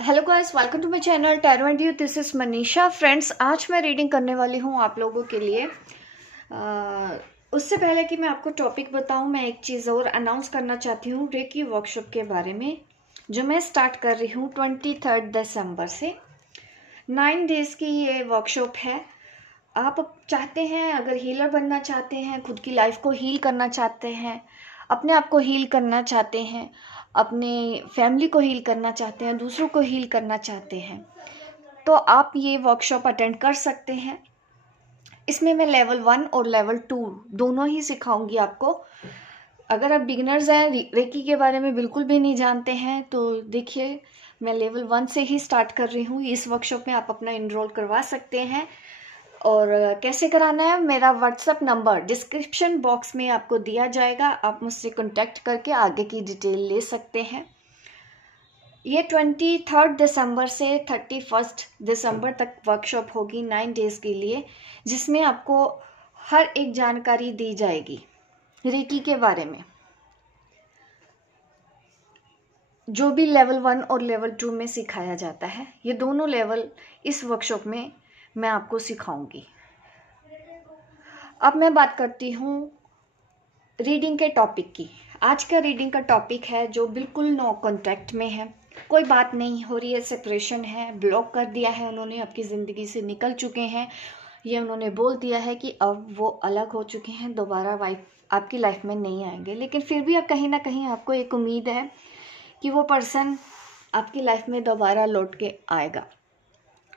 Hello guys, welcome to my channel tarot and you. This is Manisha. Friends, आज मैं reading करने वाली हूँ आप लोगों के लिए। उससे पहले कि मैं आपको टॉपिक बताऊं, मैं एक चीज़ और अनाउंस करना चाहती हूँ रेकी वर्कशॉप के बारे में, जो मैं स्टार्ट कर रही हूँ 23 दिसंबर से। 9 डेज की ये वर्कशॉप है। आप चाहते हैं, अगर हीलर बनना चाहते हैं, खुद की लाइफ को हील करना चाहते हैं, अपने आप को हील करना चाहते हैं, अपने फैमिली को हील करना चाहते हैं, दूसरों को हील करना चाहते हैं, तो आप ये वर्कशॉप अटेंड कर सकते हैं। इसमें मैं लेवल 1 और लेवल 2 दोनों ही सिखाऊंगी आपको। अगर आप बिगिनर्स हैं, रेकी के बारे में बिल्कुल भी नहीं जानते हैं, तो देखिए, मैं लेवल 1 से ही स्टार्ट कर रही हूँ। इस वर्कशॉप में आप अपना इनरोल करवा सकते हैं। और कैसे कराना है, मेरा व्हाट्सएप नंबर डिस्क्रिप्शन बॉक्स में आपको दिया जाएगा। आप मुझसे कांटेक्ट करके आगे की डिटेल ले सकते हैं। ये 23 दिसंबर से 31 दिसंबर तक वर्कशॉप होगी 9 डेज के लिए, जिसमें आपको हर एक जानकारी दी जाएगी रेकी के बारे में। जो भी लेवल 1 और लेवल 2 में सिखाया जाता है, ये दोनों लेवल इस वर्कशॉप में मैं आपको सिखाऊंगी। अब मैं बात करती हूँ रीडिंग के टॉपिक की। आज का रीडिंग का टॉपिक है जो बिल्कुल नो कॉन्टैक्ट में है। कोई बात नहीं हो रही है, सेपरेशन है, ब्लॉक कर दिया है उन्होंने, आपकी ज़िंदगी से निकल चुके हैं। ये उन्होंने बोल दिया है कि अब वो अलग हो चुके हैं, दोबारा आपकी लाइफ में नहीं आएंगे। लेकिन फिर भी अब कहीं ना कहीं आपको एक उम्मीद है कि वो पर्सन आपकी लाइफ में दोबारा लौट के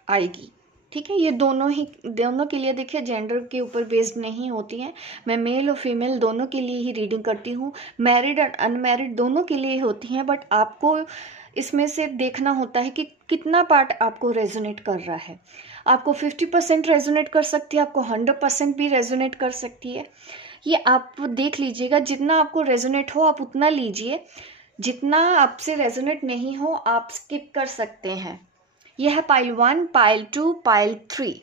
आएगी। ठीक है, ये दोनों के लिए, देखिए, जेंडर के ऊपर बेस्ड नहीं होती हैं। मैं मेल और फीमेल दोनों के लिए ही रीडिंग करती हूँ। मैरिड और अनमैरिड दोनों के लिए होती हैं। बट आपको इसमें से देखना होता है कि कितना पार्ट आपको रेजोनेट कर रहा है। आपको 50% रेजोनेट कर सकती है, आपको 100% भी रेजोनेट कर सकती है। ये आप देख लीजिएगा, जितना आपको रेजोनेट हो आप उतना लीजिए, जितना आपसे रेजोनेट नहीं हो आप स्किप कर सकते हैं। यह है पाइल 1, पाइल 2, पाइल 3।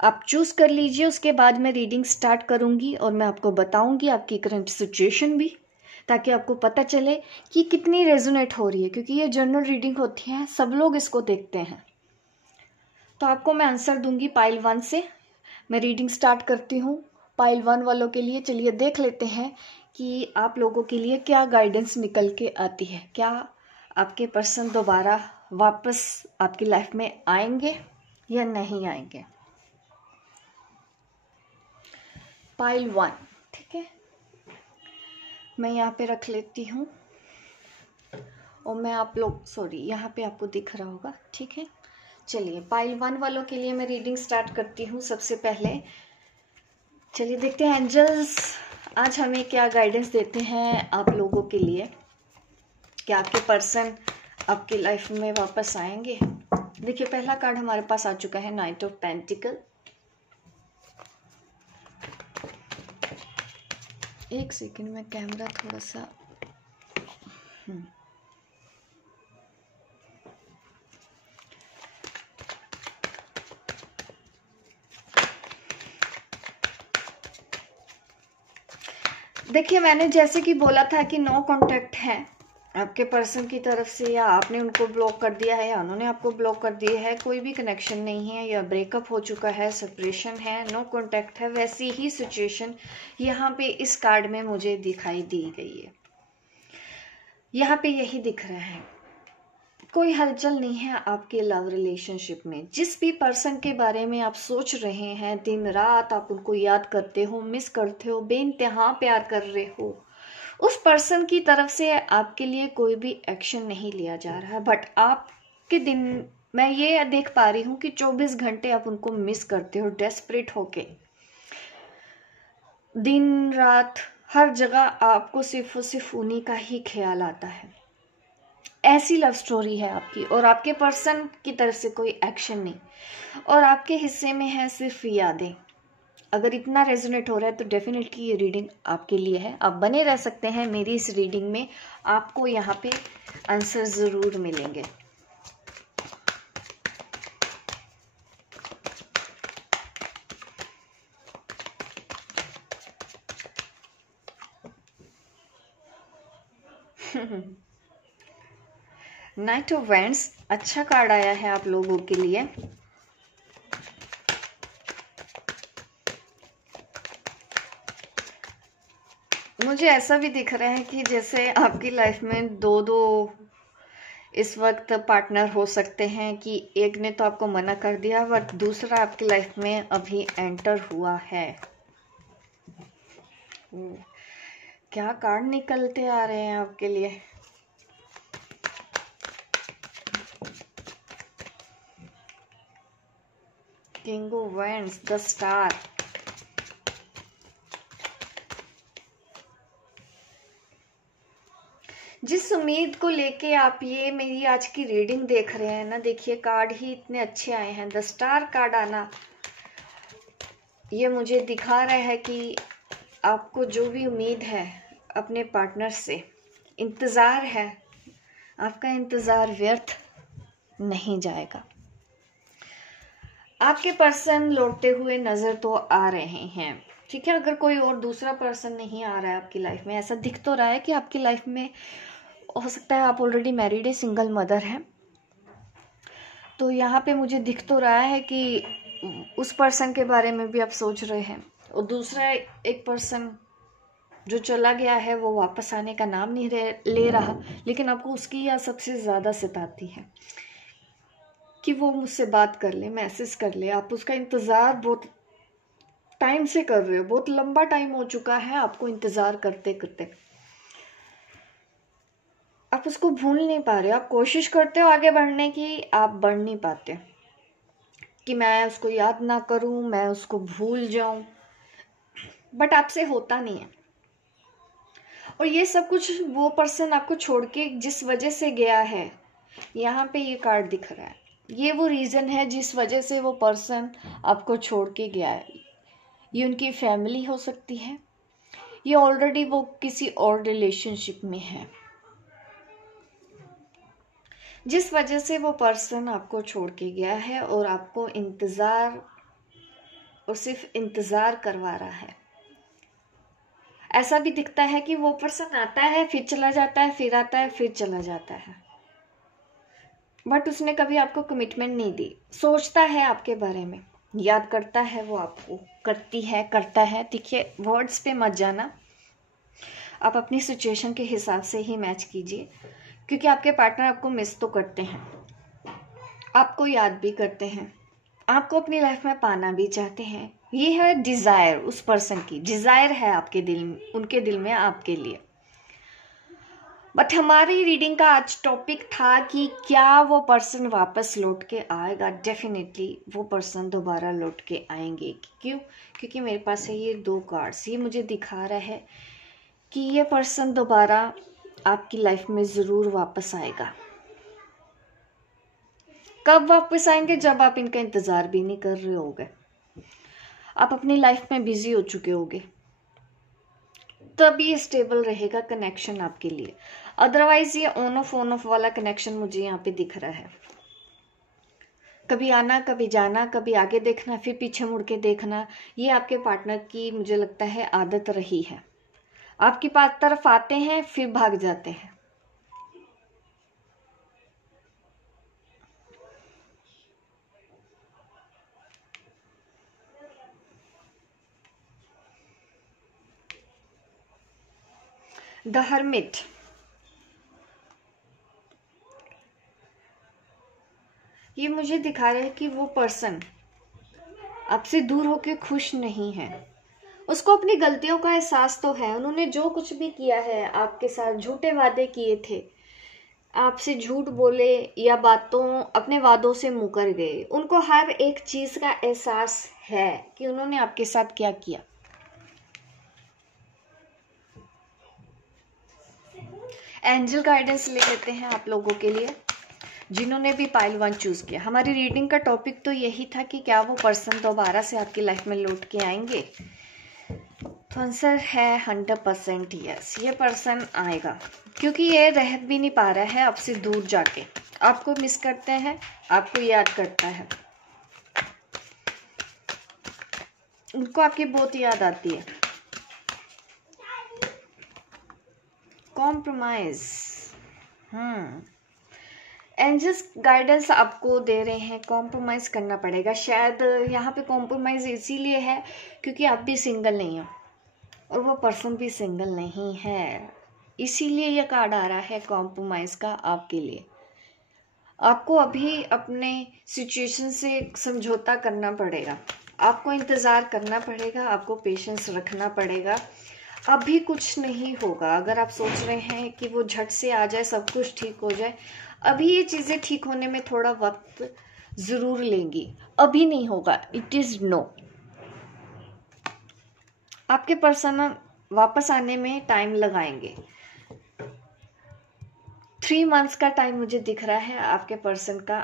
आप चूज कर लीजिए। उसके बाद मैं रीडिंग स्टार्ट करूंगी और मैं आपको बताऊंगी आपकी करंट सिचुएशन भी, ताकि आपको पता चले कि कितनी रेजोनेट हो रही है। क्योंकि ये जनरल रीडिंग होती है, सब लोग इसको देखते हैं। तो आपको मैं आंसर दूंगी पाइल 1 से। मैं रीडिंग स्टार्ट करती हूँ पाइल 1 वालों के लिए। चलिए देख लेते हैं कि आप लोगों के लिए क्या गाइडेंस निकल के आती है। क्या आपके पर्सन दोबारा वापस आपकी लाइफ में आएंगे या नहीं आएंगे। पाइल 1, ठीक है, मैं यहाँ पे रख लेती हूँ। और मैं यहाँ पे आपको दिख रहा होगा, ठीक है। चलिए, पाइल 1 वालों के लिए मैं रीडिंग स्टार्ट करती हूँ। सबसे पहले चलिए देखते हैं एंजल्स आज हमें क्या गाइडेंस देते हैं आप लोगों के लिए। क्या आपके पर्सन आपकी लाइफ में वापस आएंगे। देखिए, पहला कार्ड हमारे पास आ चुका है, नाइट ऑफ पेंटिकल। एक सेकंड में कैमरा थोड़ा सा देखिए, मैंने जैसे कि बोला था कि नो कांटेक्ट है आपके पर्सन की तरफ से, या आपने उनको ब्लॉक कर दिया है या उन्होंने आपको ब्लॉक कर दिया है। कोई भी कनेक्शन नहीं है, या ब्रेकअप हो चुका है, सेपरेशन है, नो कांटेक्ट है। वैसी ही सिचुएशन यहाँ पे इस कार्ड में मुझे दिखाई दी गई है। यहाँ पे यही दिख रहा है, कोई हलचल नहीं है आपके लव रिलेशनशिप में। जिस भी पर्सन के बारे में आप सोच रहे हैं, दिन रात आप उनको याद करते हो, मिस करते हो, बेइंतहा प्यार कर रहे हो, उस पर्सन की तरफ से आपके लिए कोई भी एक्शन नहीं लिया जा रहा। बट आपके दिन मैं ये देख पा रही हूँ कि 24 घंटे आप उनको मिस करते हो, डेस्परेट होके। दिन रात हर जगह आपको सिर्फ और सिर्फ उन्हीं का ही ख्याल आता है। ऐसी लव स्टोरी है आपकी, और आपके पर्सन की तरफ से कोई एक्शन नहीं, और आपके हिस्से में है सिर्फ यादें। अगर इतना रेजोनेट हो रहा है तो डेफिनेटली ये रीडिंग आपके लिए है। आप बने रह सकते हैं मेरी इस रीडिंग में, आपको यहाँ पे आंसर जरूर मिलेंगे। नाइट ऑफ वैंड्स अच्छा कार्ड आया है आप लोगों के लिए। मुझे ऐसा भी दिख रहा है कि जैसे आपकी लाइफ में दो दो इस वक्त पार्टनर हो सकते हैं, कि एक ने तो आपको मना कर दिया बट दूसरा आपकी लाइफ में अभी एंटर हुआ है। क्या कार्ड निकलते आ रहे हैं आपके लिए। King of wands, the star. जिस उम्मीद को लेके आप ये मेरी आज की रीडिंग देख रहे हैं ना, देखिए कार्ड ही इतने अच्छे आए हैं। द स्टार कार्ड आना ये मुझे दिखा रहा है कि आपको जो भी उम्मीद है अपने पार्टनर से, इंतज़ार है, आपका इंतज़ार व्यर्थ नहीं जाएगा। आपके पर्सन लौटते हुए नज़र तो आ रहे हैं, ठीक है। अगर कोई और दूसरा पर्सन नहीं आ रहा है आपकी लाइफ में, ऐसा दिख तो रहा है कि आपकी लाइफ में हो सकता है आप ऑलरेडी मैरिड है, सिंगल मदर है, तो यहाँ पे मुझे दिख तो रहा है कि उस पर्सन के बारे में भी आप सोच रहे हैं। और दूसरा एक पर्सन जो चला गया है वो वापस आने का नाम नहीं ले रहा, लेकिन आपको उसकी याद सबसे ज़्यादा सताती है कि वो मुझसे बात कर ले, मैसेज कर ले। आप उसका इंतज़ार बहुत टाइम से कर रहे हो, बहुत लंबा टाइम हो चुका है आपको इंतज़ार करते करते। आप उसको भूल नहीं पा रहे हो, आप कोशिश करते हो आगे बढ़ने की, आप बढ़ नहीं पाते कि मैं उसको याद ना करूं, मैं उसको भूल जाऊं, बट आपसे होता नहीं है। और ये सब कुछ वो पर्सन आपको छोड़ के जिस वजह से गया है, यहाँ पे ये कार्ड दिख रहा है, ये वो रीज़न है जिस वजह से वो पर्सन आपको छोड़ के गया है। ये उनकी फैमिली हो सकती है, ये ऑलरेडी वो किसी और रिलेशनशिप में है, जिस वजह से वो पर्सन आपको छोड़ के गया है और आपको इंतज़ार और सिर्फ इंतज़ार करवा रहा है। ऐसा भी दिखता है कि वो पर्सन आता है, फिर चला जाता है, फिर आता है, फिर चला जाता है, बट उसने कभी आपको कमिटमेंट नहीं दी। सोचता है आपके बारे में, याद करता है वो आपको, करती है, करता है। देखिए वर्ड्स पे मत जाना, आप अपनी सिचुएशन के हिसाब से ही मैच कीजिए, क्योंकि आपके पार्टनर आपको मिस तो करते हैं, आपको याद भी करते हैं, आपको अपनी लाइफ में पाना भी चाहते हैं। ये है डिज़ायर, उस पर्सन की डिज़ायर है आपके दिल में, उनके दिल में आपके लिए। बट हमारी रीडिंग का आज टॉपिक था कि क्या वो पर्सन वापस लौट के आएगा। डेफिनेटली वो पर्सन दोबारा लौट के आएंगे। क्यों? क्योंकि मेरे पास है ये दो कार्ड्स, ये मुझे दिखा रहा है कि ये पर्सन दोबारा आपकी लाइफ में ज़रूर वापस आएगा। कब वापस आएंगे? जब आप इनका इंतज़ार भी नहीं कर रहे होगे, आप अपनी लाइफ में बिजी हो चुके होगे, तब ये स्टेबल रहेगा कनेक्शन आपके लिए। अदरवाइज ये ऑन ऑफ वाला कनेक्शन मुझे यहाँ पे दिख रहा है। कभी आना, कभी जाना, कभी आगे देखना, फिर पीछे मुड़ के देखना, ये आपके पार्टनर की मुझे लगता है आदत रही है। आपकी तरफ आते हैं फिर भाग जाते हैं। द हर्मिट, ये मुझे दिखा रहा है कि वो पर्सन आपसे दूर होके खुश नहीं है। उसको अपनी गलतियों का एहसास तो है, उन्होंने जो कुछ भी किया है आपके साथ, झूठे वादे किए थे, आपसे झूठ बोले या बातों अपने वादों से मुकर गए, उनको हर एक चीज का एहसास है कि उन्होंने आपके साथ क्या किया। एंजल गाइडेंस ले लेते हैं आप लोगों के लिए जिन्होंने भी पाइल 1 चूज किया। हमारी रीडिंग का टॉपिक तो यही था कि क्या वो पर्सन दोबारा से आपकी लाइफ में लौट के आएंगे। तो आंसर है 100% यस, ये पर्सन आएगा, क्योंकि ये रह भी नहीं पा रहा है आपसे दूर जाके। आपको मिस करते हैं, आपको याद करता है, उनको आपकी बहुत याद आती है। कॉम्प्रोमाइज, एंजल्स गाइडेंस आपको दे रहे हैं कॉम्प्रोमाइज़ करना पड़ेगा। शायद यहाँ पे कॉम्प्रोमाइज़ इसीलिए है क्योंकि आप भी सिंगल नहीं हो और वो पर्सन भी सिंगल नहीं है, इसीलिए ये कार्ड आ रहा है कॉम्प्रोमाइज़ का आपके लिए। आपको अभी अपने सिचुएशन से समझौता करना पड़ेगा, आपको इंतज़ार करना पड़ेगा, आपको पेशेंस रखना पड़ेगा। अभी कुछ नहीं होगा। अगर आप सोच रहे हैं कि वो झट से आ जाए, सब कुछ ठीक हो जाए, अभी ये चीज़ें ठीक होने में थोड़ा वक्त ज़रूर लेंगी, अभी नहीं होगा। It is no. आपके पर्सन वापस आने में टाइम लगाएंगे। 3 मंथ्स का टाइम मुझे दिख रहा है आपके पर्सन का,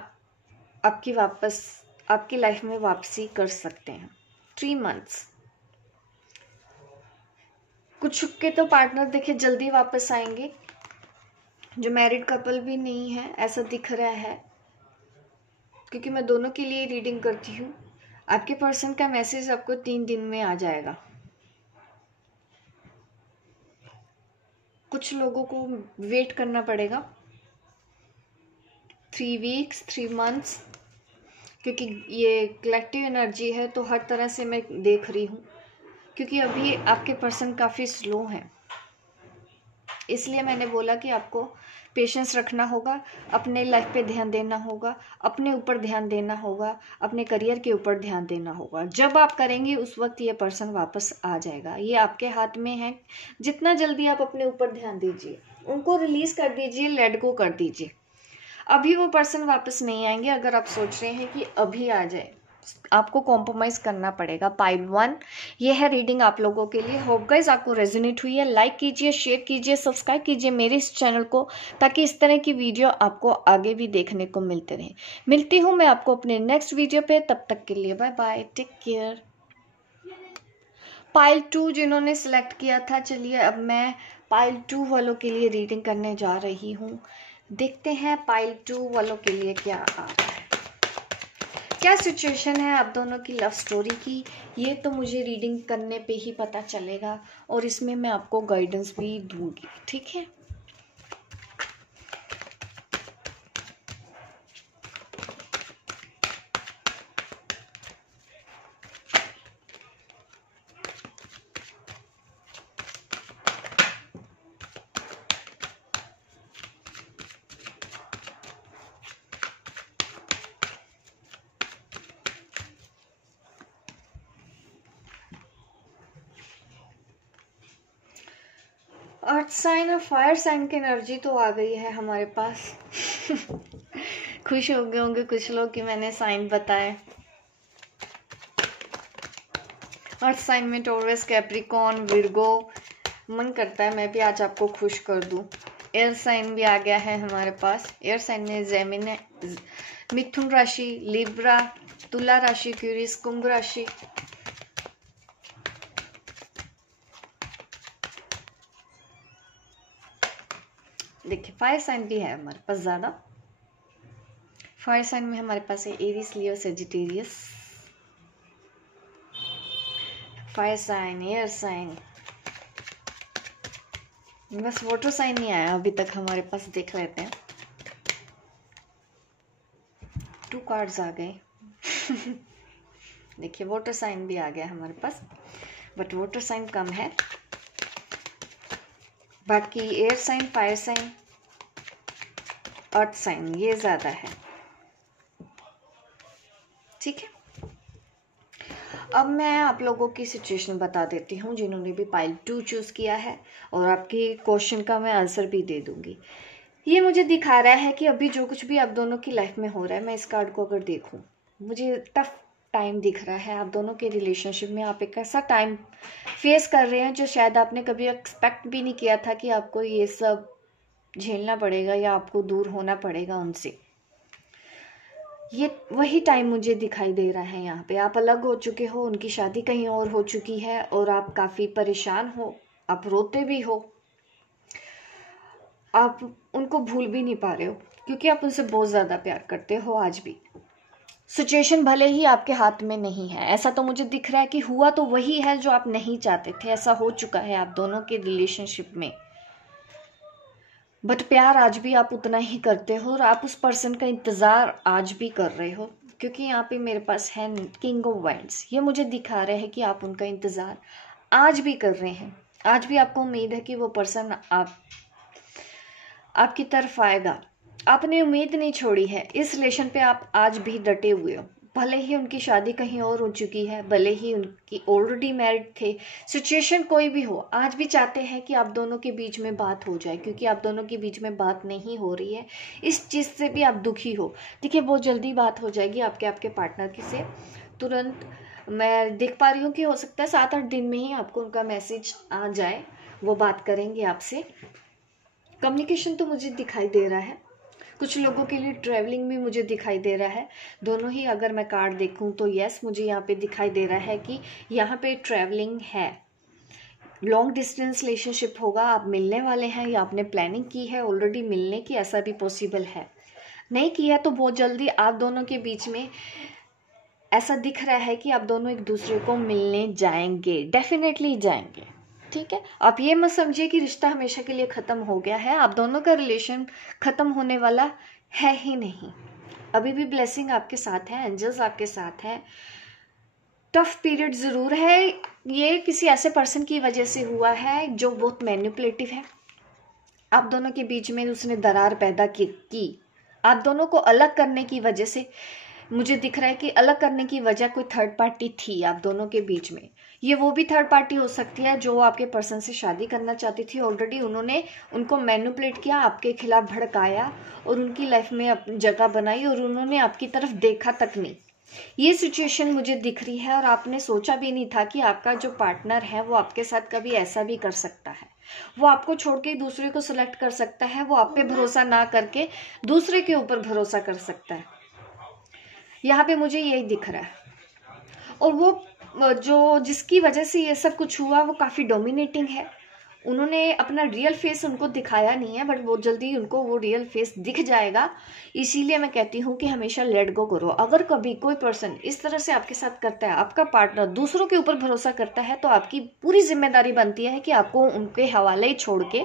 आपकी लाइफ में वापसी कर सकते हैं। 3 मंथ्स। कुछ के तो पार्टनर देखे जल्दी वापस आएंगे, जो मैरिड कपल भी नहीं है ऐसा दिख रहा है, क्योंकि मैं दोनों के लिए रीडिंग करती हूँ। आपके पर्सन का मैसेज आपको 3 दिन में आ जाएगा। कुछ लोगों को वेट करना पड़ेगा 3 वीक्स 3 मंथ्स, क्योंकि ये कलेक्टिव एनर्जी है तो हर तरह से मैं देख रही हूँ, क्योंकि अभी आपके पर्सन काफ़ी स्लो हैं। इसलिए मैंने बोला कि आपको पेशेंस रखना होगा, अपने लाइफ पे ध्यान देना होगा, अपने ऊपर ध्यान देना होगा, अपने करियर के ऊपर ध्यान देना होगा। जब आप करेंगे उस वक्त ये पर्सन वापस आ जाएगा। ये आपके हाथ में है। जितना जल्दी आप अपने ऊपर ध्यान दीजिए, उनको रिलीज कर दीजिए, लेट गो कर दीजिए। अभी वो पर्सन वापस नहीं आएंगे। अगर आप सोच रहे हैं कि अभी आ जाए, आपको कॉम्प्रोमाइज करना पड़ेगा। पाइल 1 ये है रीडिंग आप लोगों के लिए। होप गाइस आपको रेजोनेट हुई है। लाइक कीजिए, शेयर कीजिए, सब्सक्राइब कीजिए मेरे इस चैनल को, ताकि इस तरह की वीडियो आपको आगे भी देखने को मिलते रहे। मिलती हूँ मैं आपको अपने नेक्स्ट वीडियो पे, तब तक के लिए bye bye, take care. Pile 2 जिन्होंने सिलेक्ट किया था, चलिए अब मैं पाइल 2 वालों के लिए रीडिंग करने जा रही हूँ। देखते हैं पाइल 2 वालों के लिए क्या आ रहा है, क्या सिचुएशन है आप दोनों की लव स्टोरी की। ये तो मुझे रीडिंग करने पे ही पता चलेगा, और इसमें मैं आपको गाइडेंस भी दूंगी, ठीक है। अर्थ साइन और फायर साइन की एनर्जी तो आ गई है हमारे पास। खुश हो गए होंगे कुछ लोग कि मैंने साइन बताए। अर्थ साइन में टॉरस, कैप्रिकॉर्न, विर्गो। मन करता है मैं भी आज आपको खुश कर दूं। एयर साइन भी आ गया है हमारे पास। एयर साइन में जेमिनी, मिथुन राशि, लिब्रा, तुला राशि, क्यूरिस, कुंभ राशि। देखिए फायर साइन भी है हमारे पास ज़्यादा। फायर साइन में हमारे पास है Aries, Leo, Sagittarius. Fire sign, air sign, बस वाटर साइन नहीं आया अभी तक हमारे पास। देख लेते हैं। 2 कार्ड्स आ गए। देखिए वाटर साइन भी आ गया हमारे पास, बट वाटर साइन कम है। बाकी air sign, fire sign, earth sign ये ज्यादा है, ठीक है। अब मैं आप लोगों की सिचुएशन बता देती हूँ जिन्होंने भी पाइल 2 चूज किया है, और आपके क्वेश्चन का मैं आंसर भी दे दूंगी। ये मुझे दिखा रहा है कि अभी जो कुछ भी आप दोनों की लाइफ में हो रहा है, मैं इस कार्ड को अगर देखूं, मुझे टफ टाइम दिख रहा है आप दोनों के रिलेशनशिप में। आप एक ऐसा टाइम फेस कर रहे हैं जो शायद आपने कभी एक्सपेक्ट भी नहीं किया था कि आपको ये सब झेलना पड़ेगा या आपको दूर होना पड़ेगा उनसे। ये वही टाइम मुझे दिखाई दे रहा है। यहाँ पे आप अलग हो चुके हो, उनकी शादी कहीं और हो चुकी है, और आप काफ़ी परेशान हो, आप रोते भी हो, आप उनको भूल भी नहीं पा रहे हो, क्योंकि आप उनसे बहुत ज़्यादा प्यार करते हो आज भी। सिचुएशन भले ही आपके हाथ में नहीं है, ऐसा तो मुझे दिख रहा है कि हुआ तो वही है जो आप नहीं चाहते थे। ऐसा हो चुका है आप दोनों के रिलेशनशिप में। बट प्यार आज भी आप उतना ही करते हो और आप उस पर्सन का इंतज़ार आज भी कर रहे हो, क्योंकि यहाँ पे मेरे पास है किंग ऑफ वाइंड्स। ये मुझे दिखा रहे हैं कि आप उनका इंतज़ार आज भी कर रहे हैं। आज भी आपको उम्मीद है कि वो पर्सन आपकी तरफ आएगा। आपने उम्मीद नहीं छोड़ी है, इस रिलेशन पे आप आज भी डटे हुए हो। भले ही उनकी शादी कहीं और हो चुकी है, भले ही उनकी ऑलरेडी मैरिड थे, सिचुएशन कोई भी हो, आज भी चाहते हैं कि आप दोनों के बीच में बात हो जाए, क्योंकि आप दोनों के बीच में बात नहीं हो रही है। इस चीज़ से भी आप दुखी हो। देखिए, बहुत जल्दी बात हो जाएगी आपके पार्टनर की से, तुरंत। मैं देख पा रही हूँ कि हो सकता है 7-8 दिन में ही आपको उनका मैसेज आ जाए, वो बात करेंगे आपसे। कम्युनिकेशन तो मुझे दिखाई दे रहा है। कुछ लोगों के लिए ट्रैवलिंग भी मुझे दिखाई दे रहा है। दोनों ही अगर मैं कार्ड देखूं तो यस, मुझे यहाँ पे दिखाई दे रहा है कि यहाँ पे ट्रैवलिंग है। लॉन्ग डिस्टेंस रिलेशनशिप होगा, आप मिलने वाले हैं या आपने प्लानिंग की है ऑलरेडी मिलने की, ऐसा भी पॉसिबल है। नहीं की है तो बहुत जल्दी आप दोनों के बीच में ऐसा दिख रहा है कि आप दोनों एक दूसरे को मिलने जाएंगे, डेफिनेटली जाएंगे। ठीक है, आप ये मत समझिए कि रिश्ता हमेशा के लिए ख़त्म हो गया है। आप दोनों का रिलेशन ख़त्म होने वाला है ही नहीं। अभी भी ब्लेसिंग आपके साथ है, एंजल्स आपके साथ है। टफ पीरियड ज़रूर है, ये किसी ऐसे पर्सन की वजह से हुआ है जो बहुत मैनिपुलेटिव है। आप दोनों के बीच में उसने दरार पैदा की। आप दोनों को अलग करने की वजह से मुझे दिख रहा है कि अलग करने की वजह कोई थर्ड पार्टी थी आप दोनों के बीच में। ये वो भी थर्ड पार्टी हो सकती है जो आपके पर्सन से शादी करना चाहती थी। ऑलरेडी उन्होंने उनको मैनिपुलेट किया, आपके खिलाफ भड़काया और उनकी लाइफ में अपनी जगह बनाई और उन्होंने आपकी तरफ देखा तक नहीं। ये सिचुएशन मुझे दिख रही है और आपने सोचा भी नहीं था कि आपका जो पार्टनर है वो आपके साथ कभी ऐसा भी कर सकता है। वो आपको छोड़ के दूसरे को सिलेक्ट कर सकता है। वो आप पे भरोसा ना करके दूसरे के ऊपर भरोसा कर सकता है। यहाँ पे मुझे यही दिख रहा है। और वो जो जिसकी वजह से ये सब कुछ हुआ वो काफ़ी डोमिनेटिंग है। उन्होंने अपना रियल फेस उनको दिखाया नहीं है, बट बहुत जल्दी उनको वो रियल फेस दिख जाएगा। इसीलिए मैं कहती हूँ कि हमेशा लेट गो करो। अगर कभी कोई पर्सन इस तरह से आपके साथ करता है, आपका पार्टनर दूसरों के ऊपर भरोसा करता है, तो आपकी पूरी जिम्मेदारी बनती है कि आपको उनके हवाले ही छोड़ के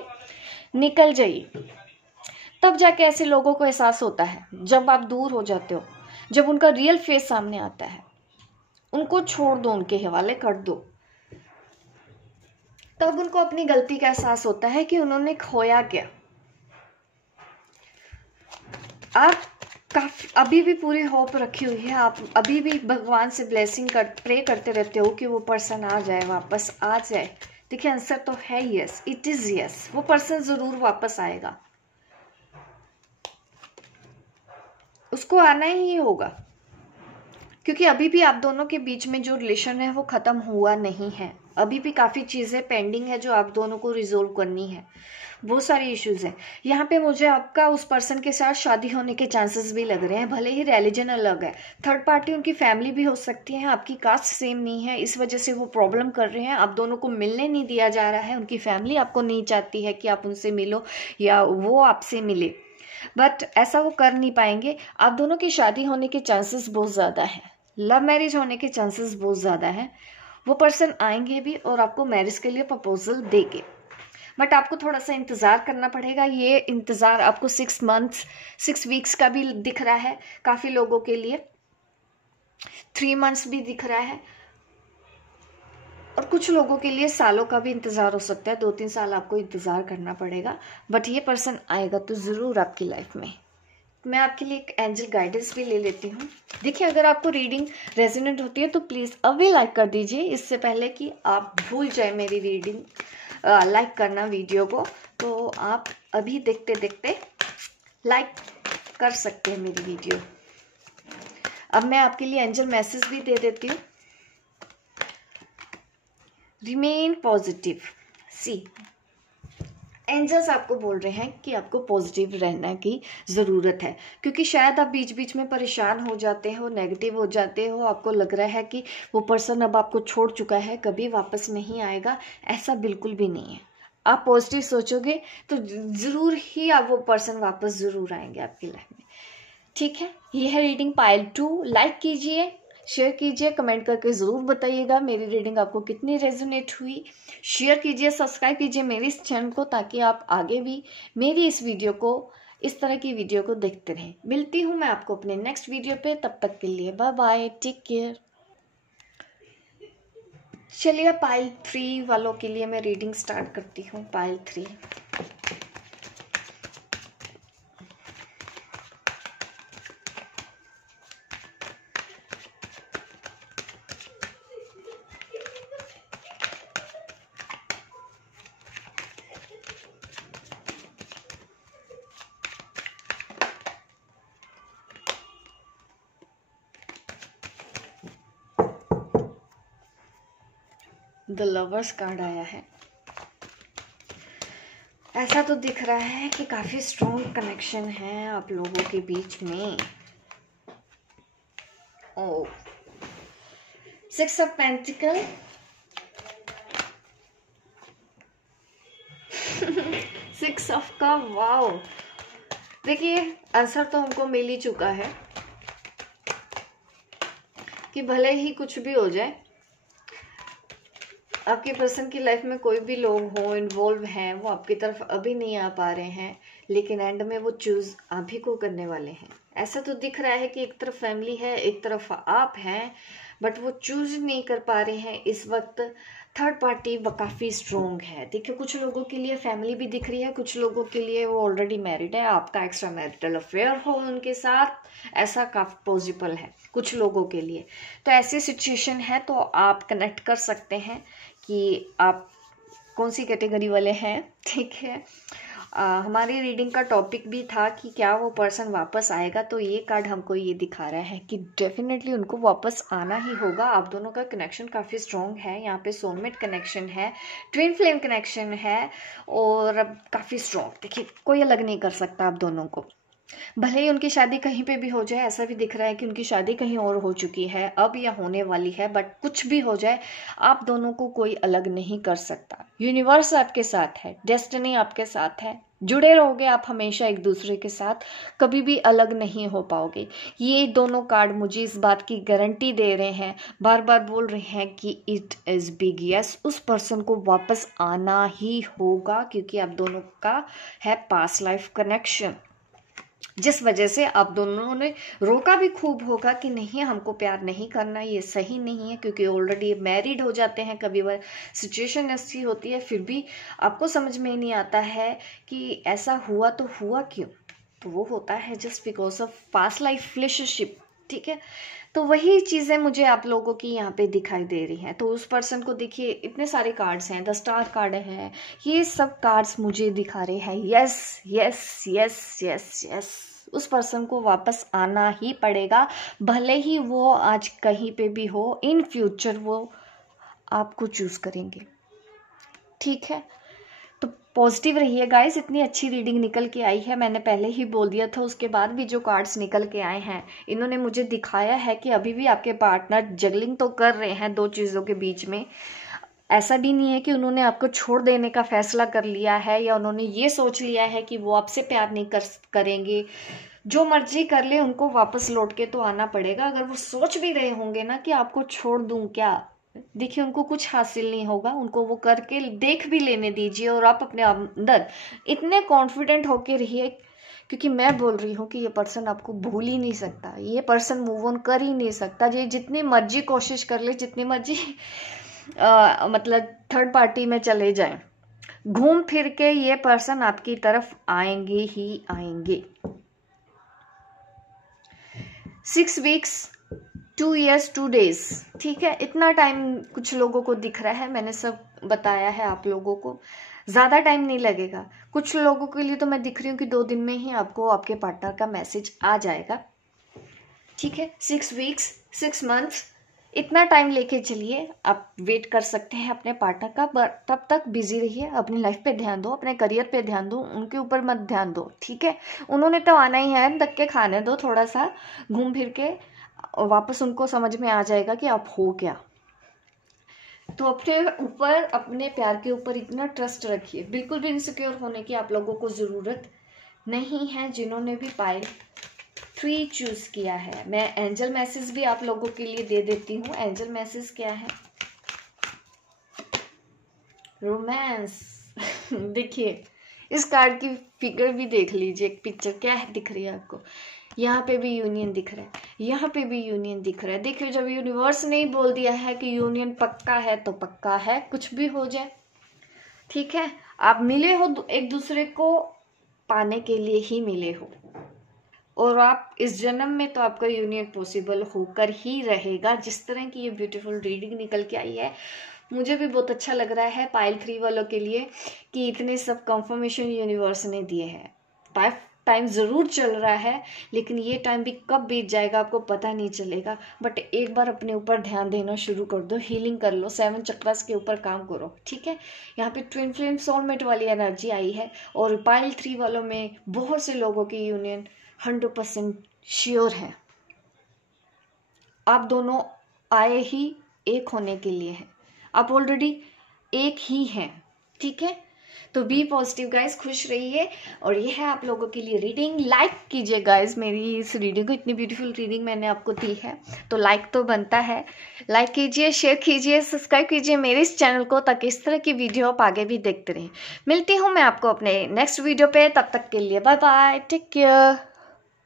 निकल जाइए। तब जाके ऐसे लोगों को एहसास होता है, जब आप दूर हो जाते हो, जब उनका रियल फेस सामने आता है। उनको छोड़ दो, उनके हवाले कर दो। तब उनको अपनी गलती का एहसास होता है कि उन्होंने खोया क्या। आप काफी अभी भी पूरी होप रखी हुई है। आप अभी भी भगवान से ब्लेसिंग प्रे करते रहते हो कि वो पर्सन आ जाए, वापस आ जाए। देखिए, आंसर तो है यस, इट इज यस। वो पर्सन जरूर वापस आएगा, उसको आना ही होगा, क्योंकि अभी भी आप दोनों के बीच में जो रिलेशन है वो ख़त्म हुआ नहीं है। अभी भी काफ़ी चीज़ें पेंडिंग है जो आप दोनों को रिजोल्व करनी है। बहुत सारे इश्यूज हैं यहाँ पे। मुझे आपका उस पर्सन के साथ शादी होने के चांसेस भी लग रहे हैं, भले ही रिलीजन अलग है। थर्ड पार्टी उनकी फैमिली भी हो सकती है, आपकी कास्ट सेम नहीं है, इस वजह से वो प्रॉब्लम कर रहे हैं। आप दोनों को मिलने नहीं दिया जा रहा है, उनकी फैमिली आपको नहीं चाहती है कि आप उनसे मिलो या वो आपसे मिले, बट ऐसा वो कर नहीं पाएंगे। आप दोनों की शादी होने के चांसेस बहुत ज़्यादा है, लव मैरिज होने के चांसेस बहुत ज़्यादा हैं। वो पर्सन आएंगे भी और आपको मैरिज के लिए प्रपोजल देंगे, बट आपको थोड़ा सा इंतज़ार करना पड़ेगा। ये इंतज़ार आपको 6 वीक्स का भी दिख रहा है, काफ़ी लोगों के लिए 3 मंथ्स भी दिख रहा है, और कुछ लोगों के लिए सालों का भी इंतज़ार हो सकता है। 2-3 साल आपको इंतज़ार करना पड़ेगा, बट ये पर्सन आएगा तो ज़रूर आपकी लाइफ में। मैं आपके लिए एक एंजल गाइडेंस भी ले लेती हूँ। देखिए, अगर आपको रीडिंग रेजोनेट होती है तो प्लीज़ अभी लाइक कर दीजिए, इससे पहले कि आप भूल जाए मेरी रीडिंग। लाइक करना वीडियो को, तो आप अभी देखते देखते लाइक कर सकते हैं मेरी वीडियो। अब मैं आपके लिए एंजल मैसेज भी दे देती हूँ। Remain positive. सी, एंजल्स आपको बोल रहे हैं कि आपको पॉजिटिव रहने की ज़रूरत है, क्योंकि शायद आप बीच बीच में परेशान हो जाते हो, नेगेटिव हो जाते हो। आपको लग रहा है कि वो पर्सन अब आपको छोड़ चुका है, कभी वापस नहीं आएगा। ऐसा बिल्कुल भी नहीं है। आप पॉजिटिव सोचोगे तो ज़रूर ही आप वो पर्सन वापस ज़रूर आएंगे आपकी लाइफ में। ठीक है, ये है रीडिंग पाइल 2। लाइक कीजिए, शेयर कीजिए, कमेंट करके ज़रूर बताइएगा मेरी रीडिंग आपको कितनी रेजोनेट हुई। शेयर कीजिए, सब्सक्राइब कीजिए मेरे इस चैनल को, ताकि आप आगे भी मेरी इस वीडियो को, इस तरह की वीडियो को देखते रहें। मिलती हूँ मैं आपको अपने नेक्स्ट वीडियो पे, तब तक के लिए बाय बाय, टेक केयर। चलिए पाइल 3 वालों के लिए मैं रीडिंग स्टार्ट करती हूँ। पाइल 3, द लवर्स कार्ड आया है। ऐसा तो दिख रहा है कि काफी स्ट्रॉन्ग कनेक्शन है आप लोगों के बीच में। ओ, 6 of pentacle, 6 of cup. Wow, देखिए आंसर तो हमको मिल ही चुका है कि भले ही कुछ भी हो जाए, आपके पर्सन की लाइफ में कोई भी लोग हो इन्वॉल्व हैं, वो आपकी तरफ अभी नहीं आ पा रहे हैं, लेकिन एंड में वो चूज आप ही को करने वाले हैं। ऐसा तो दिख रहा है कि एक तरफ फैमिली है, एक तरफ आप हैं, बट वो चूज नहीं कर पा रहे हैं इस वक्त। थर्ड पार्टी काफ़ी स्ट्रोंग है। देखिए कुछ लोगों के लिए फैमिली भी दिख रही है, कुछ लोगों के लिए वो ऑलरेडी मैरिड है, आपका एक्स्ट्रा मैरिटल अफेयर हो उनके साथ, ऐसा काफ़ी पॉसिबल है कुछ लोगों के लिए। तो ऐसी सिचुएशन है तो आप कनेक्ट कर सकते हैं कि आप कौन सी कैटेगरी वाले हैं। ठीक है, हमारी रीडिंग का टॉपिक भी था कि क्या वो पर्सन वापस आएगा, तो ये कार्ड हमको ये दिखा रहा है कि डेफिनेटली उनको वापस आना ही होगा। आप दोनों का कनेक्शन काफ़ी स्ट्रॉन्ग है, यहाँ पे सोलमेट कनेक्शन है, ट्विन फ्लेम कनेक्शन है और काफ़ी स्ट्रॉन्ग। देखिए कोई अलग नहीं कर सकता आप दोनों को, भले ही उनकी शादी कहीं पे भी हो जाए। ऐसा भी दिख रहा है कि उनकी शादी कहीं और हो चुकी है अब या होने वाली है, बट कुछ भी हो जाए आप दोनों को कोई अलग नहीं कर सकता। यूनिवर्स आपके साथ है, डेस्टिनी आपके साथ है, जुड़े रहोगे आप हमेशा एक दूसरे के साथ, कभी भी अलग नहीं हो पाओगे। ये दोनों कार्ड मुझे इस बात की गारंटी दे रहे हैं, बार बार बोल रहे हैं कि इट इज़ बिग यस, उस पर्सन को वापस आना ही होगा, क्योंकि आप दोनों का है पास्ट लाइफ कनेक्शन, जिस वजह से आप दोनों ने रोका भी खूब होगा कि नहीं हमको प्यार नहीं करना, ये सही नहीं है, क्योंकि ऑलरेडी मैरिड हो जाते हैं। कभी बार सिचुएशन ऐसी होती है, फिर भी आपको समझ में नहीं आता है कि ऐसा हुआ तो हुआ क्यों, तो वो होता है just because of past life relationship. ठीक है, तो वही चीज़ें मुझे आप लोगों की यहाँ पे दिखाई दे रही हैं। तो उस पर्सन को देखिए, इतने सारे कार्ड्स हैं, द स्टार कार्ड है, ये सब कार्ड्स मुझे दिखा रहे हैं yes yes yes yes yes, उस पर्सन को वापस आना ही पड़ेगा, भले ही वो आज कहीं पे भी हो, इन फ्यूचर वो आपको चूज करेंगे। ठीक है, तो पॉजिटिव रहिए गाइस। इतनी अच्छी रीडिंग निकल के आई है, मैंने पहले ही बोल दिया था, उसके बाद भी जो कार्ड्स निकल के आए हैं इन्होंने मुझे दिखाया है कि अभी भी आपके पार्टनर जगलिंग तो कर रहे हैं दो चीज़ों के बीच में। ऐसा भी नहीं है कि उन्होंने आपको छोड़ देने का फैसला कर लिया है, या उन्होंने ये सोच लिया है कि वो आपसे प्यार नहीं करेंगे। जो मर्जी कर ले, उनको वापस लौट के तो आना पड़ेगा। अगर वो सोच भी रहे होंगे ना कि आपको छोड़ दूं क्या, देखिए उनको कुछ हासिल नहीं होगा, उनको वो करके देख भी लेने दीजिए, और आप अपने अंदर इतने कॉन्फिडेंट होके रहिए, क्योंकि मैं बोल रही हूँ कि ये पर्सन आपको भूल ही नहीं सकता, ये पर्सन मूव ऑन कर ही नहीं सकता। ये जितनी मर्जी कोशिश कर ले, जितनी मर्जी मतलब थर्ड पार्टी में चले जाएं, घूम फिर के ये पर्सन आपकी तरफ आएंगे ही आएंगे। 6 वीक्स 2 years 2 days, ठीक है, इतना टाइम कुछ लोगों को दिख रहा है, मैंने सब बताया है आप लोगों को, ज़्यादा टाइम नहीं लगेगा। कुछ लोगों के लिए तो मैं दिख रही हूँ कि 2 दिन में ही आपको आपके पार्टनर का मैसेज आ जाएगा। ठीक है, 6 वीक्स 6 months, इतना टाइम लेके चलिए, आप वेट कर सकते हैं अपने पार्टनर का, पर तब तक बिजी रहिए, अपनी लाइफ पे ध्यान दो, अपने करियर पे ध्यान दो, उनके ऊपर मत ध्यान दो। ठीक है, उन्होंने तो आना ही है, धक्के खाने दो, थोड़ा सा घूम फिर के वापस उनको समझ में आ जाएगा कि आप हो क्या। तो अपने ऊपर, अपने प्यार के ऊपर इतना ट्रस्ट रखिए, बिल्कुल भी इनसिक्योर होने की आप लोगों को ज़रूरत नहीं है। जिन्होंने भी पाइल 3 चूज किया है। मैं एंजल मैसेज भी आप लोगों के लिए दे देती हूँ। एंजल मैसेज क्या है? रोमांस। देखिए इस कार्ड की फिगर भी देख लीजिए, एक पिक्चर क्या है दिख रही है आपको? यहाँ पे भी यूनियन दिख रहा है, यहाँ पे भी यूनियन दिख रहा है। देखिए जब यूनिवर्स ने बोल दिया है कि यूनियन पक्का है तो पक्का है, कुछ भी हो जाए। ठीक है, आप मिले हो एक दूसरे को पाने के लिए ही मिले हो, और आप इस जन्म में तो आपका यूनियन पॉसिबल होकर ही रहेगा। जिस तरह की ये ब्यूटीफुल रीडिंग निकल के आई है, मुझे भी बहुत अच्छा लग रहा है पाइल 3 वालों के लिए कि इतने सब कंफर्मेशन यूनिवर्स ने दिए हैं। टाइम ज़रूर चल रहा है, लेकिन ये टाइम भी कब बीत जाएगा आपको पता नहीं चलेगा। बट एक बार अपने ऊपर ध्यान देना शुरू कर दो, हीलिंग कर लो, 7 चक्रास के ऊपर काम करो। ठीक है, यहाँ पे ट्विन फ्लेम सोलमेट वाली एनर्जी आई है, और पाइल 3 वालों में बहुत से लोगों की यूनियन 100% श्योर है। आप दोनों आए ही एक होने के लिए हैं, आप ऑलरेडी एक ही हैं। ठीक है, तो बी पॉजिटिव गाइज, खुश रहिए। और ये है आप लोगों के लिए रीडिंग। लाइक कीजिए गाइज मेरी इस रीडिंग को, इतनी ब्यूटीफुल रीडिंग मैंने आपको दी है तो लाइक तो बनता है। लाइक कीजिए, शेयर कीजिए, सब्सक्राइब कीजिए मेरे इस चैनल को, ताकि इस तरह की वीडियो आप आगे भी देखते रहें। मिलती हूँ मैं आपको अपने नेक्स्ट वीडियो पे, तब तक के लिए बाय बाय, टेक केयर।